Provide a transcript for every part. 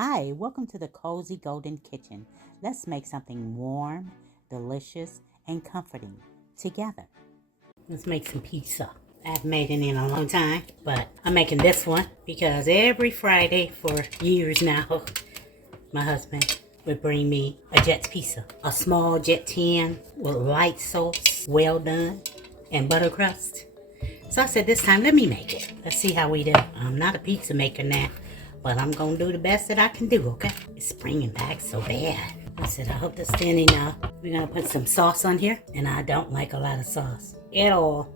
Hi, welcome to the Cozy Golden Kitchen. Let's make something warm, delicious, and comforting together. Let's make some pizza. I haven't made it in a long time, but I'm making this one because every Friday for years now, my husband would bring me a Jets pizza. A small jet tin with light sauce, well done, and butter crust. So I said this time, let me make it. Let's see how we do. I'm not a pizza maker now, but I'm gonna do the best that I can do, okay? It's springing back so bad. I said, I hope that's thin enough. We're gonna put some sauce on here, and I don't like a lot of sauce at all.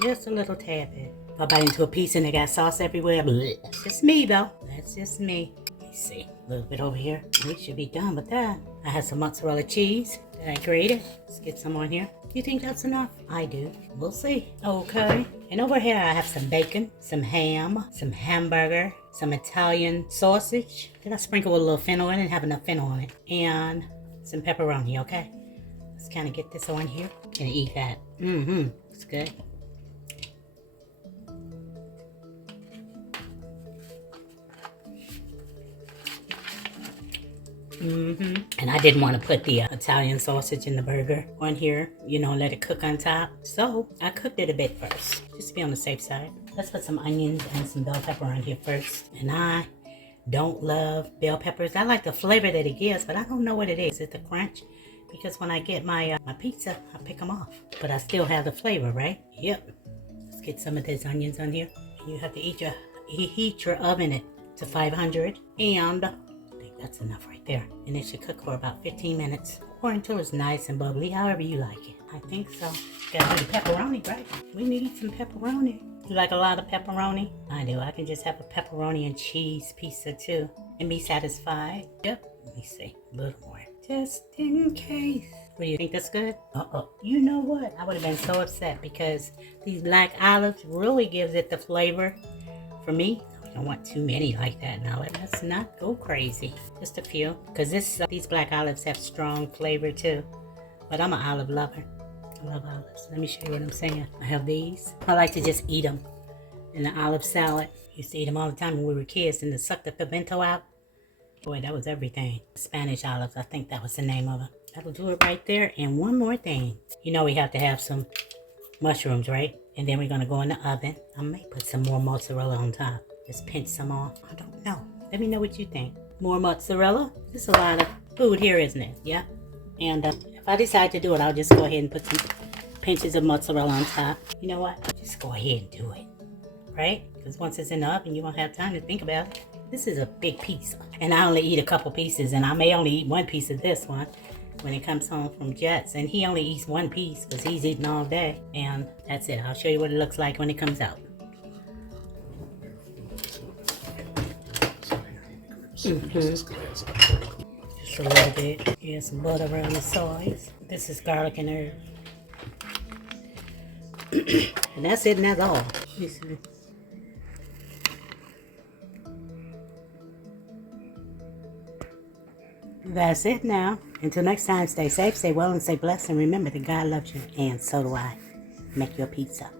Just a little tad bit. If I bite into a pizza and they got sauce everywhere, bleh. That's just me though. That's just me. Let's see, a little bit over here. We should be done with that. I have some mozzarella cheese that I grated. Let's get some on here. You think that's enough? I do. We'll see. Okay. And over here I have some bacon, some ham, some hamburger, some Italian sausage. Then I sprinkle with a little fennel in it and have enough fennel on it. And some pepperoni, okay? Let's kind of get this on here and eat that. It's good. And I didn't want to put the Italian sausage in the burger on here, let it cook on top. So I cooked it a bit first, just to be on the safe side. Let's put some onions and some bell pepper on here first. And I don't love bell peppers. I like the flavor that it gives, but I don't know what it is. Is it the crunch? Because when I get my pizza, I pick them off. But I still have the flavor, right? Yep. Let's get some of these onions on here. You have to heat your oven to 500, and I think that's enough right there. And it should cook for about 15 minutes or until it's nice and bubbly, however you like it. I think so. Gotta do the pepperoni, right? We need some pepperoni. You like a lot of pepperoni? I do. I can just have a pepperoni and cheese pizza too and be satisfied. Yep. Let me see. A little more. Just in case. What do you think? That's good? You know what? I would have been so upset because these black olives really gives it the flavor. For me, I don't want too many like that now. Let's not go crazy. Just a few. Because these black olives have strong flavor too. But I'm an olive lover. I love olives. Let me show you what I'm saying. I have these. I like to just eat them in the olive salad. Used to eat them all the time when we were kids and to suck the pimento out. Boy, that was everything. Spanish olives, I think that was the name of it. That'll do it right there. And one more thing. We have to have some mushrooms, right? And then we're going to go in the oven. I may put some more mozzarella on top. Just pinch some off. I don't know. Let me know what you think. More mozzarella. There's a lot of food here, isn't it? Yeah. And if I decide to do it, I'll just go ahead and put some pinches of mozzarella on top. You know what? Just go ahead and do it. Right? Because once it's in the oven, you won't have time to think about it. This is a big pizza. And I only eat a couple pieces. And I may only eat one piece of this one when it comes home from Jets. And he only eats one piece because he's eating all day. And that's it. I'll show you what it looks like when it comes out. Just a little bit. Here's some butter around the sides. This is garlic and herb. And that's it, and that's all. That's it now. Until next time, stay safe, stay well, and stay blessed. And remember that God loves you, and so do I. Make your pizza.